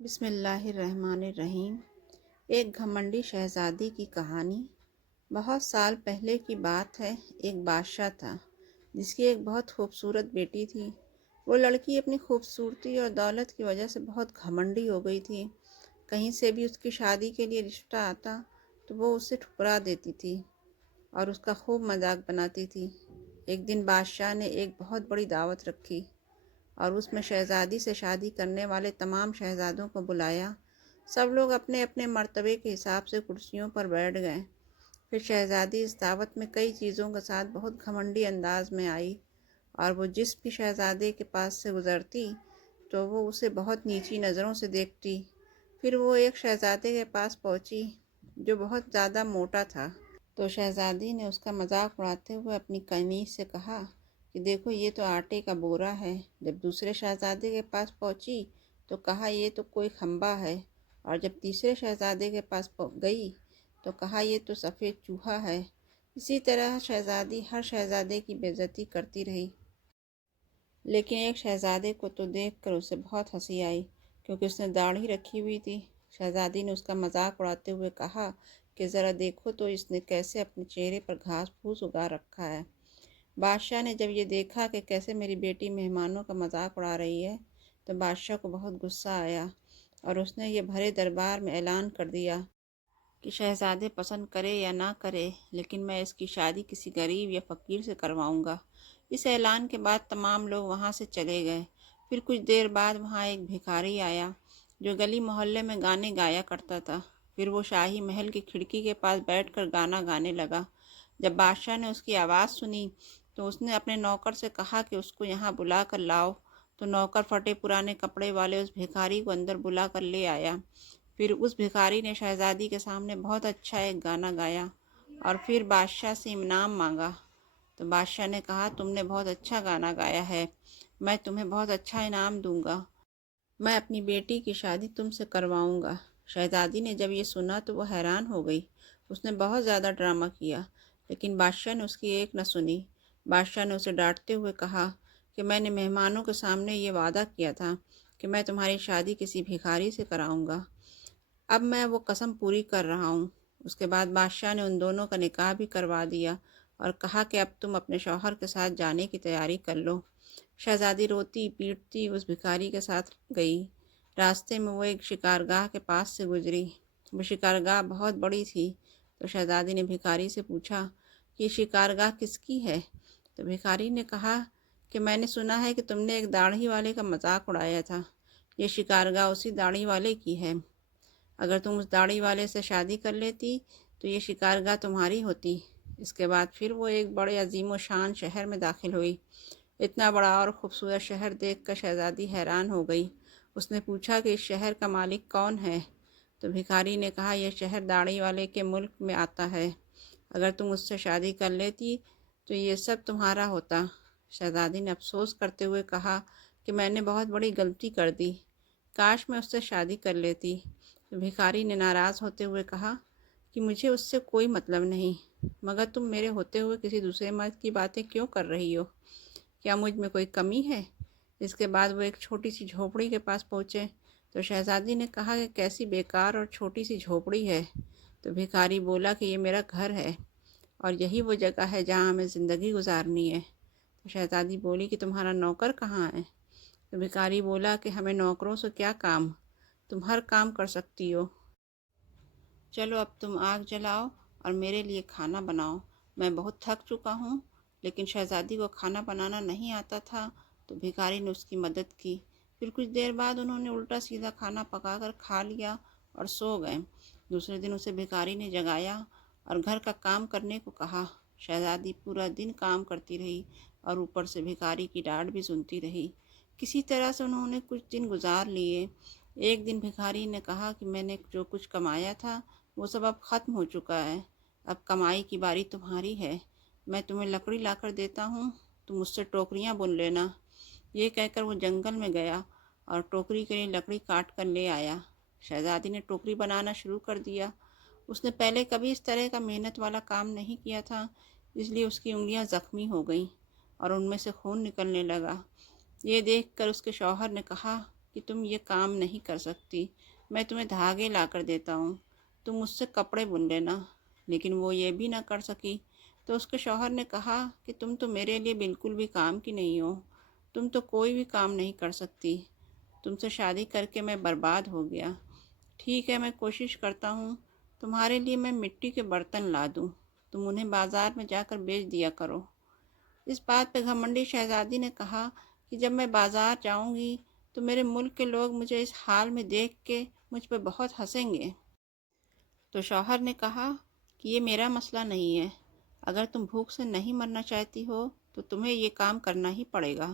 بسم اللہ الرحمن الرحیم۔ ایک گھمنڈی شہزادی کی کہانی۔ بہت سال پہلے کی بات ہے۔ ایک بادشاہ تھا جس کی ایک بہت خوبصورت بیٹی تھی۔ وہ لڑکی اپنی خوبصورتی اور دولت کی وجہ سے بہت گھمنڈی ہو گئی تھی۔ کہیں سے بھی اس کی شادی کے لیے رشتہ آتا تو وہ اسے ٹھکرا دیتی تھی اور اس کا خوب مذاق بناتی تھی۔ ایک دن بادشاہ نے ایک بہت بڑی دعوت رکھی اور اس میں شہزادی سے شادی کرنے والے تمام شہزادوں کو بلایا۔ سب لوگ اپنے اپنے مرتبے کے حساب سے کرسیوں پر بیٹھ گئے۔ پھر شہزادی اس دعوت میں کئی چیزوں کے ساتھ بہت گھمنڈی انداز میں آئی اور وہ جس بھی شہزادے کے پاس سے گزرتی تو وہ اسے بہت نیچی نظروں سے دیکھتی۔ پھر وہ ایک شہزادے کے پاس پہنچی جو بہت زیادہ موٹا تھا، تو شہزادی نے اس کا مذاق اڑاتے ہوئے اپنی قمیص سے کہا کہ دیکھو یہ تو آٹے کا بورا ہے۔ جب دوسرے شہزادے کے پاس پہنچی تو کہا یہ تو کوئی کھمبا ہے، اور جب تیسرے شہزادے کے پاس گئی تو کہا یہ تو سفید چوہا ہے۔ اسی طرح شہزادی ہر شہزادے کی بے عزتی کرتی رہی، لیکن ایک شہزادے کو تو دیکھ کر اسے بہت ہنسی آئی کیونکہ اس نے داڑھی رکھی ہوئی تھی۔ شہزادی نے اس کا مذاق اڑاتے ہوئے کہا کہ ذرا دیکھو تو اس نے کیسے اپنے چہرے پر گھاس پھوس اگا رکھا ہے۔ بادشاہ نے جب یہ دیکھا کہ کیسے میری بیٹی مہمانوں کا مذاق اڑا رہی ہے تو بادشاہ کو بہت غصہ آیا اور اس نے یہ بھرے دربار میں اعلان کر دیا کہ شہزادے پسند کرے یا نہ کرے لیکن میں اس کی شادی کسی غریب یا فقیر سے کرواؤں گا۔ اس اعلان کے بعد تمام لوگ وہاں سے چلے گئے۔ پھر کچھ دیر بعد وہاں ایک بھکاری آیا جو گلی محلے میں گانے گایا کرتا تھا۔ پھر وہ شاہی محل کی کھڑکی کے پاس بیٹھ کر گانا گانے لگا۔ جب بادشاہ نے اس کی آواز سنی تو اس نے اپنے نوکر سے کہا کہ اس کو یہاں بلا کر لاؤ، تو نوکر پھٹے پرانے کپڑے والے اس بھکاری کو اندر بلا کر لے آیا۔ پھر اس بھکاری نے شہزادی کے سامنے بہت اچھا ایک گانا گایا اور پھر بادشاہ سے انعام مانگا۔ تو بادشاہ نے کہا تم نے بہت اچھا گانا گایا ہے، میں تمہیں بہت اچھا انعام دوں گا، میں اپنی بیٹی کی شادی تم سے کرواؤں گا۔ شہزادی نے جب یہ سنا تو وہ حیران ہو گئی۔ اس نے بہت زیادہ ڈرامہ کیا لیکن بادشاہ نے اس کی ایک نہ سنی۔ بادشاہ نے اسے ڈانٹتے ہوئے کہا کہ میں نے مہمانوں کے سامنے یہ وعدہ کیا تھا کہ میں تمہاری شادی کسی بھکاری سے کراؤں گا، اب میں وہ قسم پوری کر رہا ہوں۔ اس کے بعد بادشاہ نے ان دونوں کا نکاح بھی کروا دیا اور کہا کہ اب تم اپنے شوہر کے ساتھ جانے کی تیاری کر لو۔ شہزادی روتی پیٹتی اس بھکاری کے ساتھ گئی۔ راستے میں وہ ایک شکارگاہ کے پاس سے گزری۔ وہ شکارگاہ بہت بڑی تھی، تو شہزادی نے بھکاری سے پوچھا کہ یہ شکارگاہ کس کی ہے؟ تو بھکاری نے کہا کہ میں نے سنا ہے کہ تم نے ایک داڑھی والے کا مذاق اڑایا تھا، یہ شکارگاہ اسی داڑھی والے کی ہے۔ اگر تم اس داڑھی والے سے شادی کر لیتی تو یہ شکارگاہ تمہاری ہوتی۔ اس کے بعد پھر وہ ایک بڑے عظیم و شان شہر میں داخل ہوئی۔ اتنا بڑا اور خوبصورت شہر دیکھ کر شہزادی حیران ہو گئی۔ اس نے پوچھا کہ اس شہر کا مالک کون ہے؟ تو بھکاری نے کہا یہ شہر داڑھی والے کے ملک میں آتا ہے، اگر تم اس سے شادی کر لیتی تو یہ سب تمہارا ہوتا۔ شہزادی نے افسوس کرتے ہوئے کہا کہ میں نے بہت بڑی غلطی کر دی، کاش میں اس سے شادی کر لیتی۔ تو بھکاری نے ناراض ہوتے ہوئے کہا کہ مجھے اس سے کوئی مطلب نہیں، مگر تم میرے ہوتے ہوئے کسی دوسرے مرد کی باتیں کیوں کر رہی ہو؟ کیا مجھ میں کوئی کمی ہے؟ اس کے بعد وہ ایک چھوٹی سی جھوپڑی کے پاس پہنچے تو شہزادی نے کہا کہ کیسی بیکار اور چھوٹی سی جھوپڑی ہے؟ تو بھکاری بولا کہ یہ میرا گھر ہے اور یہی وہ جگہ ہے جہاں ہمیں زندگی گزارنی ہے۔ تو شہزادی بولی کہ تمہارا نوکر کہاں ہے؟ تو بھکاری بولا کہ ہمیں نوکروں سے کیا کام، تم ہر کام کر سکتی ہو، چلو اب تم آگ جلاؤ اور میرے لیے کھانا بناؤ، میں بہت تھک چکا ہوں۔ لیکن شہزادی کو کھانا بنانا نہیں آتا تھا تو بھکاری نے اس کی مدد کی۔ پھر کچھ دیر بعد انہوں نے الٹا سیدھا کھانا پکا کر کھا لیا اور سو گئے۔ دوسرے دن اسے بھکاری نے جگایا اور گھر کا کام کرنے کو کہا۔ شہزادی پورا دن کام کرتی رہی اور اوپر سے بھکاری کی ڈانٹ بھی سنتی رہی۔ کسی طرح سے انہوں نے کچھ دن گزار لیے۔ ایک دن بھکاری نے کہا کہ میں نے جو کچھ کمایا تھا وہ سب اب ختم ہو چکا ہے، اب کمائی کی باری تمہاری ہے، میں تمہیں لکڑی لا کر دیتا ہوں، تم مجھ سے ٹوکریاں بن لینا۔ یہ کہہ کر وہ جنگل میں گیا اور ٹوکری کے لیے لکڑی کاٹ کر لے آیا۔ شہزادی نے ٹوکری بنانا شروع کر دیا۔ اس نے پہلے کبھی اس طرح کا محنت والا کام نہیں کیا تھا، اس لیے اس کی انگلیاں زخمی ہو گئیں اور ان میں سے خون نکلنے لگا۔ یہ دیکھ کر اس کے شوہر نے کہا کہ تم یہ کام نہیں کر سکتی، میں تمہیں دھاگے لا کر دیتا ہوں، تم مجھ سے کپڑے بن لینا۔ لیکن وہ یہ بھی نہ کر سکی۔ تو اس کے شوہر نے کہا کہ تم تو میرے لیے بالکل بھی کام کی نہیں ہو، تم تو کوئی بھی کام نہیں کر سکتی، تم سے شادی کر کے میں برباد ہو گیا۔ ٹھیک ہے، میں کوشش کرتا ہوں، تمہارے لیے میں مٹی کے برتن لا دوں، تم انہیں بازار میں جا کر بیچ دیا کرو۔ اس بات پہ گھمنڈی شہزادی نے کہا کہ جب میں بازار جاؤں گی تو میرے ملک کے لوگ مجھے اس حال میں دیکھ کے مجھ پہ بہت ہنسیں گے۔ تو شوہر نے کہا کہ یہ میرا مسئلہ نہیں ہے، اگر تم بھوک سے نہیں مرنا چاہتی ہو تو تمہیں یہ کام کرنا ہی پڑے گا۔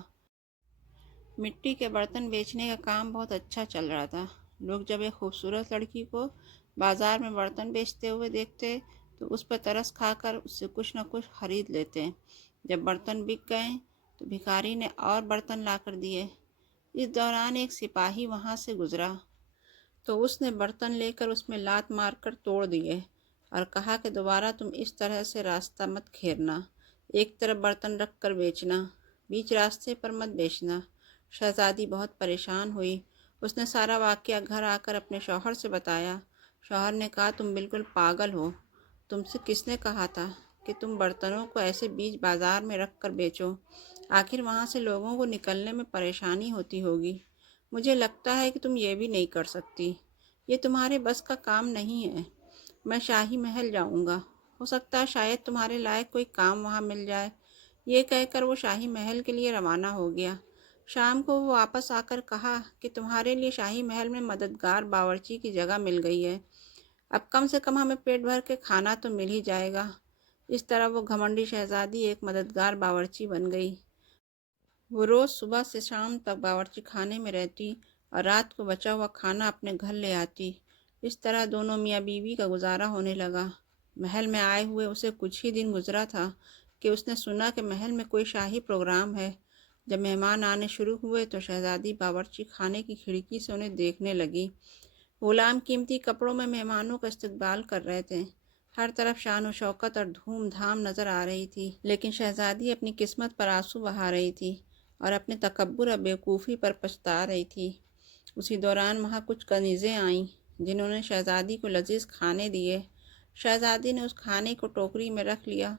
مٹی کے برتن بیچنے کا کام بہت اچھا چل رہا تھا۔ لوگ جب ایک خوبصورت لڑکی کو بازار میں برتن بیچتے ہوئے دیکھتے تو اس پر ترس کھا کر اس سے کچھ نہ کچھ خرید لیتے۔ جب برتن بک گئے تو بھکاری نے اور برتن لا کر دیے۔ اس دوران ایک سپاہی وہاں سے گزرا تو اس نے برتن لے کر اس میں لات مار کر توڑ دیے اور کہا کہ دوبارہ تم اس طرح سے راستہ مت گھیرنا، ایک طرف برتن رکھ کر بیچنا، بیچ راستے پر مت بیچنا۔ شہزادی بہت پریشان ہوئی، اس نے سارا واقعہ گھر آ کر اپنے شوہر سے بتایا۔ شوہر نے کہا تم بالکل پاگل ہو، تم سے کس نے کہا تھا کہ تم برتنوں کو ایسے بیچ بازار میں رکھ کر بیچو؟ آخر وہاں سے لوگوں کو نکلنے میں پریشانی ہوتی ہوگی۔ مجھے لگتا ہے کہ تم یہ بھی نہیں کر سکتی، یہ تمہارے بس کا کام نہیں ہے۔ میں شاہی محل جاؤں گا، ہو سکتا ہے شاید تمہارے لائق کوئی کام وہاں مل جائے۔ یہ کہہ کر وہ شاہی محل کے لیے روانہ ہو گیا۔ شام کو وہ واپس آ کر کہا کہ تمہارے لیے شاہی محل میں مددگار باورچی کی جگہ مل گئی ہے، اب کم سے کم ہمیں پیٹ بھر کے کھانا تو مل ہی جائے گا۔ اس طرح وہ گھمنڈی شہزادی ایک مددگار باورچی بن گئی۔ وہ روز صبح سے شام تک باورچی خانے میں رہتی اور رات کو بچا ہوا کھانا اپنے گھر لے آتی۔ اس طرح دونوں میاں بیوی کا گزارا ہونے لگا۔ محل میں آئے ہوئے اسے کچھ ہی دن گزرا تھا کہ اس نے سنا کہ محل میں کوئی شاہی پروگرام ہے۔ جب مہمان آنے شروع ہوئے تو شہزادی باورچی خانے کی کھڑکی سے انہیں دیکھنے لگی۔ غلام قیمتی کپڑوں میں مہمانوں کا استقبال کر رہے تھے، ہر طرف شان و شوکت اور دھوم دھام نظر آ رہی تھی، لیکن شہزادی اپنی قسمت پر آنسو بہا رہی تھی اور اپنے تکبر اور بیوقوفی پر پچھتا رہی تھی۔ اسی دوران وہاں کچھ کنیزیں آئیں جنہوں نے شہزادی کو لذیذ کھانے دیے۔ شہزادی نے اس کھانے کو ٹوکری میں رکھ لیا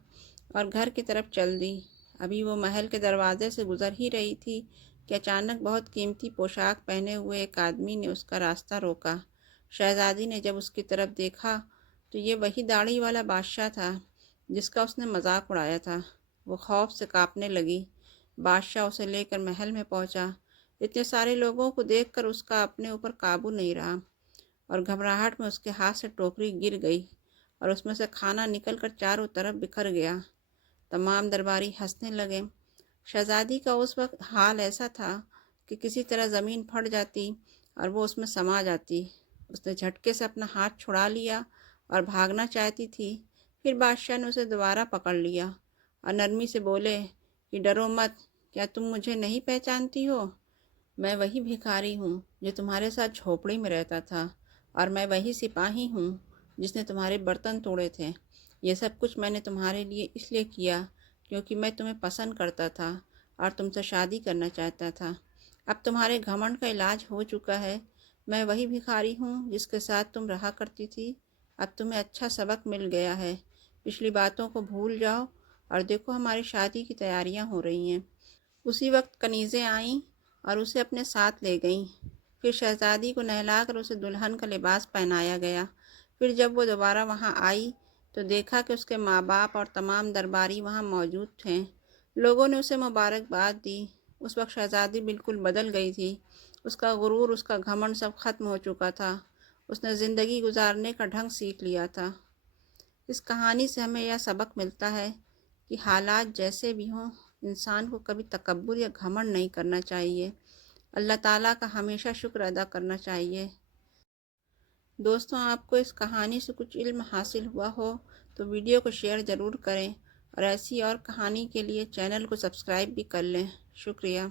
اور گھر کی طرف چل دی۔ ابھی وہ محل کے دروازے سے گزر ہی رہی تھی کہ اچانک بہت قیمتی پوشاک پہنے ہوئے ایک آدمی نے اس کا راستہ روکا۔ شہزادی نے جب اس کی طرف دیکھا تو یہ وہی داڑھی والا بادشاہ تھا جس کا اس نے مذاق اڑایا تھا۔ وہ خوف سے کانپنے لگی۔ بادشاہ اسے لے کر محل میں پہنچا۔ اتنے سارے لوگوں کو دیکھ کر اس کا اپنے اوپر قابو نہیں رہا اور گھبراہٹ میں اس کے ہاتھ سے ٹوکری گر گئی اور اس میں سے کھانا نکل کر چاروں طرف بکھر گیا۔ تمام درباری ہنسنے لگے۔ شہزادی کا اس وقت حال ایسا تھا کہ کسی طرح زمین پھٹ جاتی اور وہ اس میں سما جاتی۔ اس نے جھٹکے سے اپنا ہاتھ چھڑا لیا اور بھاگنا چاہتی تھی، پھر بادشاہ نے اسے دوبارہ پکڑ لیا اور نرمی سے بولے کہ ڈرو مت، کیا تم مجھے نہیں پہچانتی ہو؟ میں وہی بھکاری ہوں جو تمہارے ساتھ جھوپڑی میں رہتا تھا، اور میں وہی سپاہی ہوں جس نے تمہارے برتن توڑے تھے۔ یہ سب کچھ میں نے تمہارے لیے اس لیے کیا کیونکہ میں تمہیں پسند کرتا تھا اور تم سے شادی کرنا چاہتا تھا۔ اب تمہارے گھمنڈ کا علاج ہو چکا ہے۔ میں وہی بھکاری ہوں جس کے ساتھ تم رہا کرتی تھی۔ اب تمہیں اچھا سبق مل گیا ہے، پچھلی باتوں کو بھول جاؤ اور دیکھو ہماری شادی کی تیاریاں ہو رہی ہیں۔ اسی وقت کنیزیں آئیں اور اسے اپنے ساتھ لے گئیں۔ پھر شہزادی کو نہلا کر اسے دلہن کا لباس پہنایا گیا۔ پھر جب وہ دوبارہ وہاں آئی تو دیکھا کہ اس کے ماں باپ اور تمام درباری وہاں موجود تھے۔ لوگوں نے اسے مبارکباد دی۔ اس وقت شہزادی بالکل بدل گئی تھی۔ اس کا غرور، اس کا گھمنڈ سب ختم ہو چکا تھا۔ اس نے زندگی گزارنے کا ڈھنگ سیکھ لیا تھا۔ اس کہانی سے ہمیں یہ سبق ملتا ہے کہ حالات جیسے بھی ہوں، انسان کو کبھی تکبر یا گھمنڈ نہیں کرنا چاہیے۔ اللہ تعالیٰ کا ہمیشہ شکر ادا کرنا چاہیے۔ دوستوں، آپ کو اس کہانی سے کچھ علم حاصل ہوا ہو تو ویڈیو کو شیئر ضرور کریں اور ایسی اور کہانی کے لیے چینل کو سبسکرائب بھی کر لیں۔ شکریہ۔